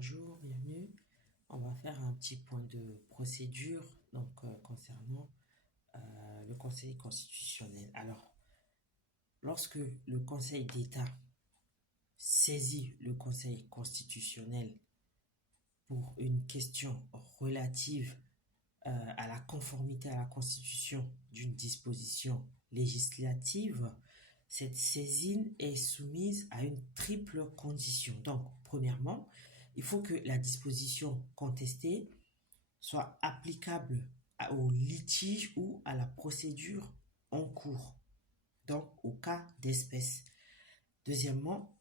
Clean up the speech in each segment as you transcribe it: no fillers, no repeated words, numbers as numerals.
Bonjour, bienvenue. On va faire un petit point de procédure concernant le Conseil constitutionnel. Alors, lorsque le Conseil d'État saisit le Conseil constitutionnel pour une question relative à la conformité à la Constitution d'une disposition législative, cette saisine est soumise à une triple condition. Donc, premièrement, il faut que la disposition contestée soit applicable au litige ou à la procédure en cours, donc au cas d'espèce. Deuxièmement,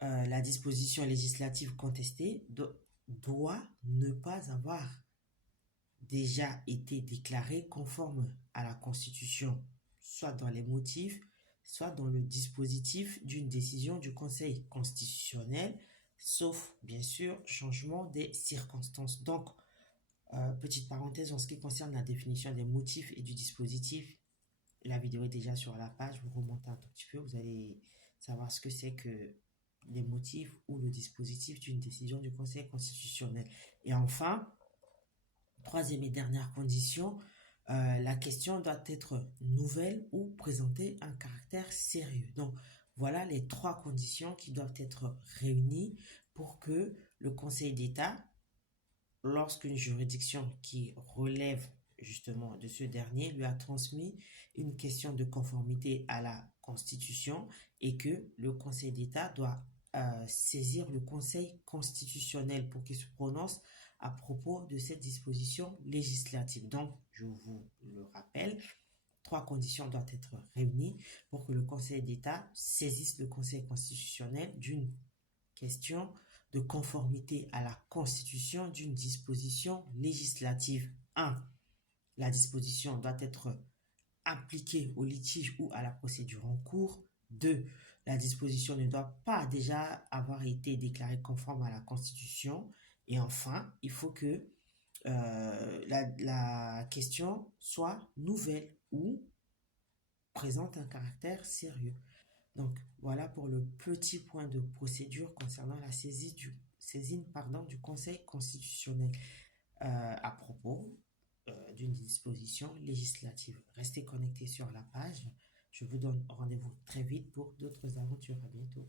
la disposition législative contestée doit ne pas avoir déjà été déclarée conforme à la Constitution, soit dans les motifs, soit dans le dispositif d'une décision du Conseil constitutionnel, sauf bien sûr changement des circonstances. Donc, petite parenthèse en ce qui concerne la définition des motifs et du dispositif, la vidéo est déjà sur la page, vous remontez un tout petit peu, vous allez savoir ce que c'est que les motifs ou le dispositif d'une décision du Conseil constitutionnel. Et enfin, troisième et dernière condition, la question doit être nouvelle ou présenter un caractère sérieux. Donc, voilà les trois conditions qui doivent être réunies pour que le Conseil d'État, lorsqu'une juridiction qui relève justement de ce dernier lui a transmis une question de conformité à la Constitution et que le Conseil d'État doit saisir le Conseil constitutionnel pour qu'il se prononce à propos de cette disposition législative. Donc, je vous le rappelle, trois conditions doivent être réunies pour que le Conseil d'État saisisse le Conseil constitutionnel d'une question de conformité à la Constitution d'une disposition législative. 1. La disposition doit être appliquée au litige ou à la procédure en cours. 2. La disposition ne doit pas déjà avoir été déclarée conforme à la Constitution. Et enfin, il faut que la question soit nouvelle ou présente un caractère sérieux. Donc, voilà pour le petit point de procédure concernant la saisine du Conseil constitutionnel à propos d'une disposition législative. Restez connectés sur la page. Je vous donne rendez-vous très vite pour d'autres aventures. À bientôt.